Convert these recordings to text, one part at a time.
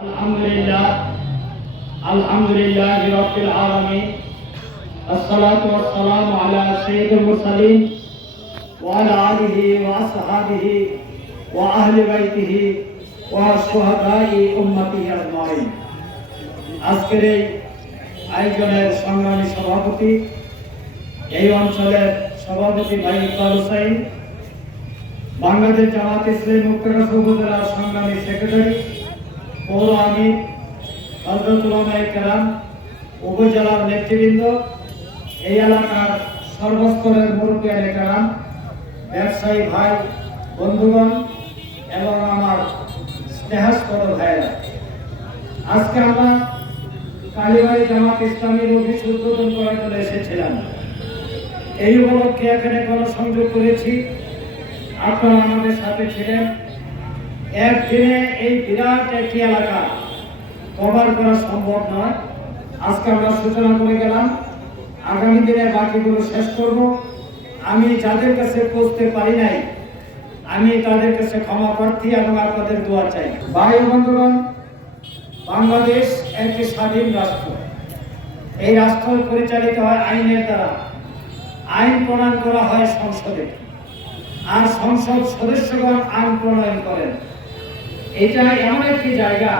আলহামদুলিল্লাহ আলহামদুলিল্লাহ রব্বিল আলামিন। আসসালাতু ওয়াসসালামু আলা সাইয়্যিদুল মুরসালিন ওয়া আলা আলিহি ওয়া আসহাবিহি ওয়া আহলি বাইতিহি ওয়া সুহাদাই উম্মতিহি আজমাইন। আজকের এই আয়োজনের সংগ্রামী সভাপতি, এই অঞ্চলের সভাপতি ভাই ইকবাল হোসেন, বাংলাদেশ জামাত ইসলামী মুক্তরাজ উপজেলার সংগ্রামী সেক্রেটারি পৌর আমির হজরতুল্লাহ কেরাম, উপজেলার নেতৃবৃন্দ, এই এলাকার সর্বস্তরের মুরব্বিয়ান কেরাম, ব্যবসায়ী ভাই, বন্ধুগণ এবং আমার স্নেহাস্পদ ভাইয়েরা। আজকে আমরা কালীবাড়ি জামাত ইসলামীর অফিস উদ্বোধন করার জন্য এসেছিলাম। এই উপলক্ষে এখানে সংযোগ করেছি। আপনারা আমাদের সাথে ছিলেন। একদিনে এই বিরাট একটি এলাকা কভার করা সম্ভব নয়। আজকে আমরা সূচনা করে গেলাম। আগামী দিনে বাকিগুলো শেষ করব। আমি যাদের কাছে পৌঁছতে পারি নাই, আমি তাদের কাছে ক্ষমা প্রার্থী এবং আপনাদের দোয়া চাই। ভাই বন্ধুগণ, বাংলাদেশ একটি স্বাধীন রাষ্ট্র। এই রাষ্ট্র পরিচালিত হয় আইনের দ্বারা। আইন প্রণয়ন করা হয় সংসদে। আর সংসদ সদস্যগণ আইন প্রণয়ন করেন। এটা এমন একটি জায়গা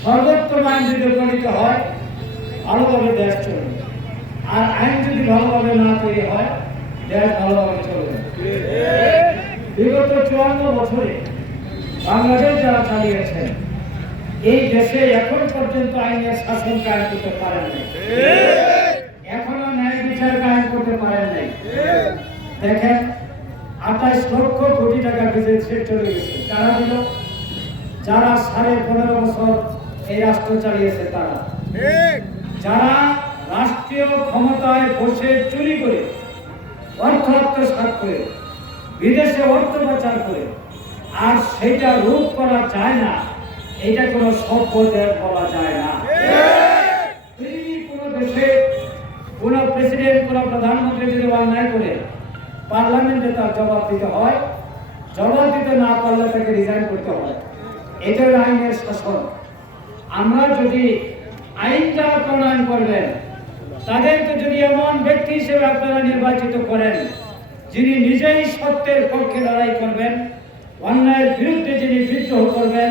সর্বোত্তম আইন যদি প্রণীত হয়, ভালোভাবে দেশ চলবে। আর আইন যদি ভালোভাবে না তৈরি হয়, দেশ ভালোভাবে চলবে বিগত চুয়ান্ন বছরে বাংলাদেশ যারা চালিয়েছেন, এই দেশে এখন পর্যন্ত আইনের শাসন কায়েম করতে পারেন নাই। এখনও ন্যায় বিচার কায়েম করতে পারেন নাই। দেখেন আঠাইশ লক্ষ কোটি টাকা বিদেশে চলে গেছে। কারা দিল? যারা সাড়ে পনেরো বছর এই রাষ্ট্র চালিয়েছে তারা। যারা রাষ্ট্রীয় ক্ষমতায় বসে চুরি করে অর্থ আত্মসাৎ করে বিদেশে অর্থ পাচার করে আর সেটা রোধ করা যায় না এটা কোনো সভ্য দেশ বলা যায় না। কোনো দেশে কোনো প্রেসিডেন্ট কোনো প্রধানমন্ত্রী যদি অন্যায় করে পার্লামেন্টে তার জবাব দিতে হয় জবাব দিতে না পারলে তাকে রিজাইন করতে হয়। এটা আইনের শাসন। আমরা যদি আইনটা প্রণয়ন করবেন তাদেরকে যদি এমন ব্যক্তি হিসেবে আপনারা নির্বাচিত করেন, যিনি নিজেই সত্যের পক্ষে লড়াই করবেন, অন্যায়ের বিরুদ্ধে যিনি বিদ্রোহ করবেন,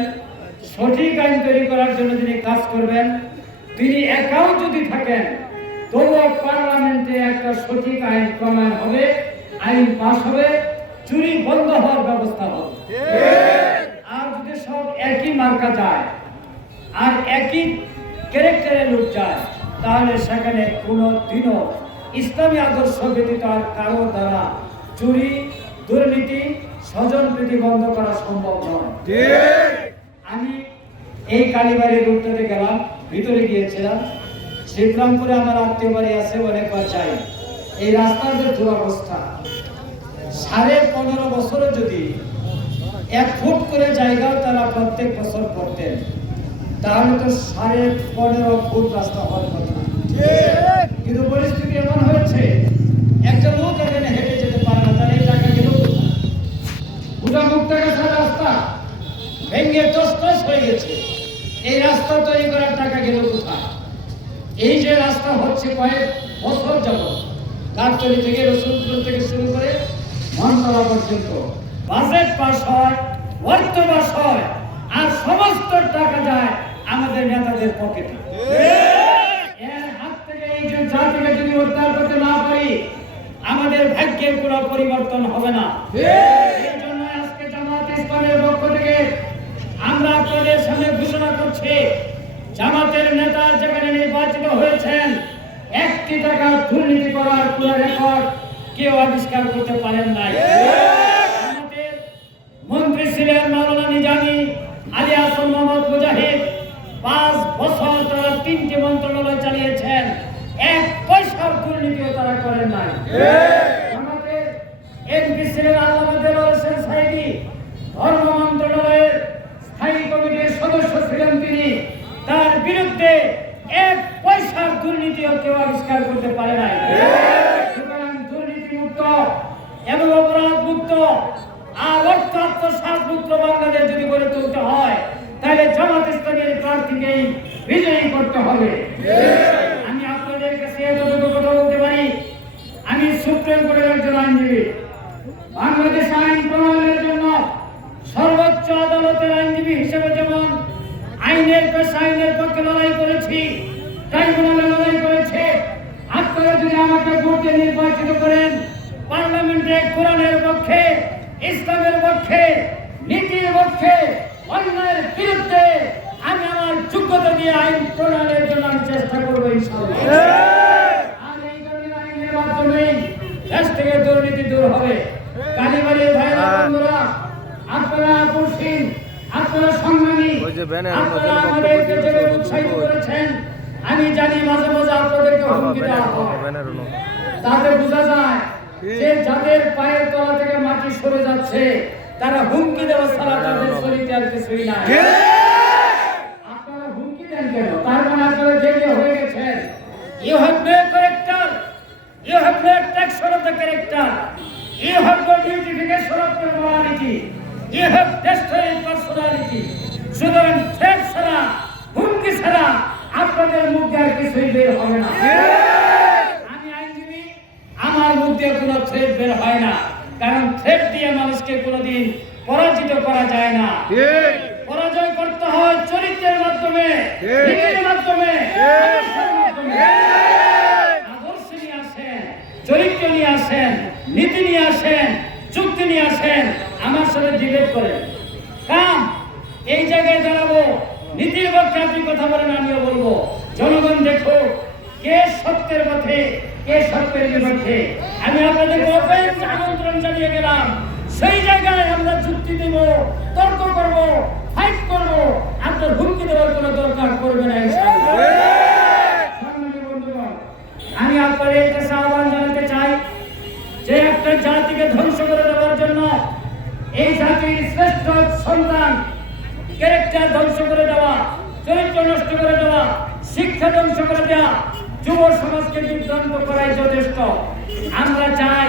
সঠিক আইন তৈরি করার জন্য যিনি কাজ করবেন, তিনি একাও যদি থাকেন, তবুও পার্লামেন্টে একটা সঠিক আইন প্রণয়ন হবে, আইন পাশ হবে, চুরি বন্ধ হওয়ার ব্যবস্থা হবে। একই মার্কা যায় আর একই ক্যারেক্টারে লোক যায় তাহলে সেখানে কোনো দিনও ইসলামী আদর্শ ব্যতীত আর কারও দ্বারা চুরি দুর্নীতি স্বজন প্রীতি বন্ধ করা সম্ভব নয়। আমি এই কালীবাড়ির রুটটাতে গেলাম ভিতরে গিয়েছিলাম। শ্রীরামপুরে আমার আত্মীয় বাড়ি আছে অনেকবার যাই। এই রাস্তার যে দুরবস্থা সাড়ে পনেরো বছরে যদি এক ফুট করে জায়গাও তারা প্রত্যেক বছর করতেন। তাহলে তো সাড়ে পনেরো ফুট রাস্তা হওয়ার কথা। কিন্তু পরিস্থিতি এমন হয়েছে, একটা লোক এখানে হেঁটে যেতে পারে না, তাহলে এই টাকা গেল গোটা মুক্তা গাছের রাস্তা ভেঙে টস হয়ে গেছে। এই রাস্তা তৈরি করার টাকা গেল কোথায়? এই যে রাস্তা হচ্ছে কয়েক বছর যাব গাবতলি থেকে রসুলপুর থেকে শুরু করে মনতলা পর্যন্ত। বাজেট পাস হয় অর্থ পাস হয় আর সমস্ত টাকা যায় আমাদের পকেটে এর হাত থেকে এই জাতিকে যদি উদ্ধার করতে না পারি আমাদের ভাগ্যের কোনো পরিবর্তন হবে না। এই জন্য আজকে জামাত ইসলামের পক্ষ থেকে আমরা আপনাদের সামনে ঘোষণা করছি জামাতের নেতা যেখানে নির্বাচিত হয়েছেন একটি টাকা দুর্নীতি করার কোন রেকর্ড কেউ আবিষ্কার করতে পারেন নাই। মন্ত্রী ছিলেন মাওলানা তিনটি মন্ত্রণালয় চালিয়েছেন এক পয়সার দুর্নীতিও তারা করেন নাই। আমাদের এমপি ছিলেন আল্লামা হোসেন সাইদি ধর্ম মন্ত্রণালয়ের স্থায়ী কমিটির সদস্য ছিলেন তিনি। তার বিরুদ্ধে এক পয়সার দুর্নীতিও কেউ আবিষ্কার করতে পারে নাই। সুতরাং এবং অপরাধ মুক্ত আর অর্থ আত্মসাৎ মুক্ত বাংলাদেশ যদি গড়ে তুলতে হয় তাহলে জামাত ইসলামী প্রার্থীকেই বিজয়ী করতে হবে। আমি আপনাদের কাছে এতটুকু কথা বলতে পারি আমি সুপ্রিম কোর্টের একজন আইনজীবী। বাংলাদেশ আইন প্রণয়নের জন্য সর্বোচ্চ আদালতের আইনজীবী হিসেবে যেমন আইনের পেশা আইনের পক্ষে লড়াই করেছি ট্রাইব্যুনালে লড়াই করেছে আপনারা যদি আমাকে ভোটে নির্বাচিত করেন পার্লামেন্টে কোরআনের পক্ষে ইসলামের পক্ষে নীতির পক্ষে অন্যায়ের বিরুদ্ধে আমি আমার যোগ্যতা দিয়ে আইন প্রণয়নের জন্য আমি চেষ্টা করব আর এই ধরনের আইনের দেশ থেকে দুর্নীতি দূর হবে। কালীবাড়ির ভাইরা বন্ধুরা আপনারা আপসীন আপনারা যে ব্যানার আপনারা আমাদেরকে উৎসাহিত করেছেন। আমি জানি মাঝে মাঝে আপনাদেরকে হুমকি দেওয়া হয়। তাতে বোঝা যায় যে যাদের পায়ের তলা থেকে মাটি সরে যাচ্ছে তারা হুমকি দেওয়া ছাড়া তাদের শরীরে আর কিছুই নাই। আপনারা হুমকি দেন কেন? তার মানে আপনারা জেলে হয়ে গেছেন। You have no character. You have no texture of the character. You have no beautification of the morality. You have destroyed personality. সুতরাং থ্রেট ছাড়া হুমকি ছাড়া আপনাদের মুখে আর কিছুই বের হবে না। আমি আইনজীবী আমার মধ্যে কোনো থ্রেট বের হয় না। কারণ থ্রেট দিয়ে মানুষকে কোনোদিন পরাজিত করা যায় না। পরাজয় করতে হয় চরিত্রের মাধ্যমে নীতির মাধ্যমে। আদর্শ নিয়ে আসেন চরিত্র নিয়ে আসেন নীতি নিয়ে আসেন চুক্তি নিয়ে আসেন আমার সাথে ডিবেট করেন। কাম এই জায়গায় দাঁড়াবো নীতির পক্ষে আপনি কথা বলেন আমিও বলব। জনগণ দেখো কে সত্যের পথে কে সত্যের বিপক্ষে। আমি আপনাদেরকে ওপেন আমন্ত্রণ জানিয়ে গেলাম। সেই জায়গায় আমরা যুক্তি দেব, তর্ক করব ফাইট করব। আপনার হুমকি দেওয়ার কোনো দরকার করবে না যুব সমাজকে বিভ্রান্ত করাই যথেষ্ট। আমরা চাই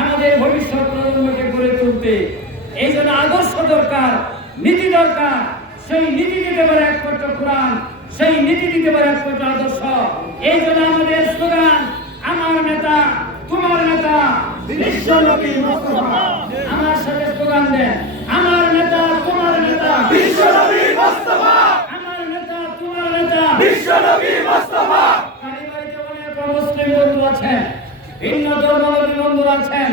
আমাদের ভবিষ্যৎ প্রজন্মকে গড়ে তুলতে। এই জন্য আদর্শ দরকার নীতি দরকার। সেই নীতি দিতে পারে একমাত্র কোরআন সেই নীতি দিতে পারে একমাত্র আদর্শ। এই জন্য আমাদের স্লোগান আমার নেতা তোমার নেতা বিশ্ব মুস্তফা। আমার সাথে স্লোগান দেন আমার নেতা তোমার নেতা বিশ্ব নবী মুস্তফা। আমার নেতা তোমার নেতা বিশ্ব নবী মুস্তফা। বন্ধু আছেন, ভিন্ন ধর্মাবলম্বী বন্ধু আছেন,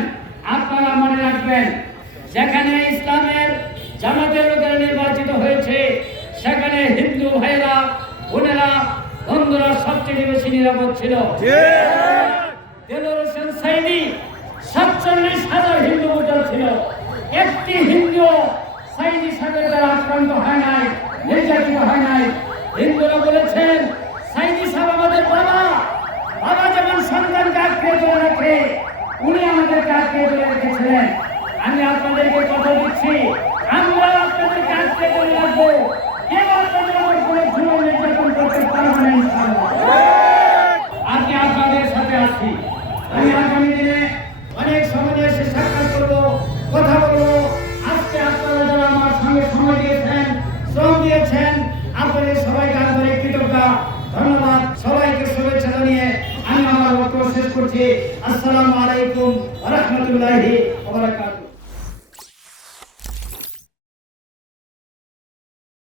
আপনারা মনে রাখবেন, যেখানে ইসলামের জামাতের লোকেরা নির্বাচিত হয়েছে, সেখানে হিন্দু ভাইরা বোনেরা, বন্ধুরা সবচেয়ে বেশি নিরাপদ ছিল। দেলোয়ার হোসেন হাজার হিন্দু ভোটার ছিল। একটি হিন্দু সাইদি সাহেবের দ্বারা আক্রান্ত হয় নাই, নির্যাতিত হয় নাই। দিচ্ছি আমরা আপনাদেরকে আঁকড়ে ধরে রাখব। কেউ আপনাদের উপর কোনো জুলুম নির্যাতন করতে পারবে না আজকে আপনাদের সাথে আছি? আমি আগামী দিনে অনেক সময় এসে সাক্ষাৎ করব, কথা বলব। আজকে আপনারা যারা আমার সঙ্গে সময় দিয়েছেন, শ্রম দিয়েছেন, আপনাদের সবাইকে আন্তরিক কৃতজ্ঞ ধন্যবাদ। সবাইকে শুভেচ্ছা জানিয়ে আমি আমার বক্তব্য শেষ করছি। আসসালামু আলাইকুম রহমতুল্লাহি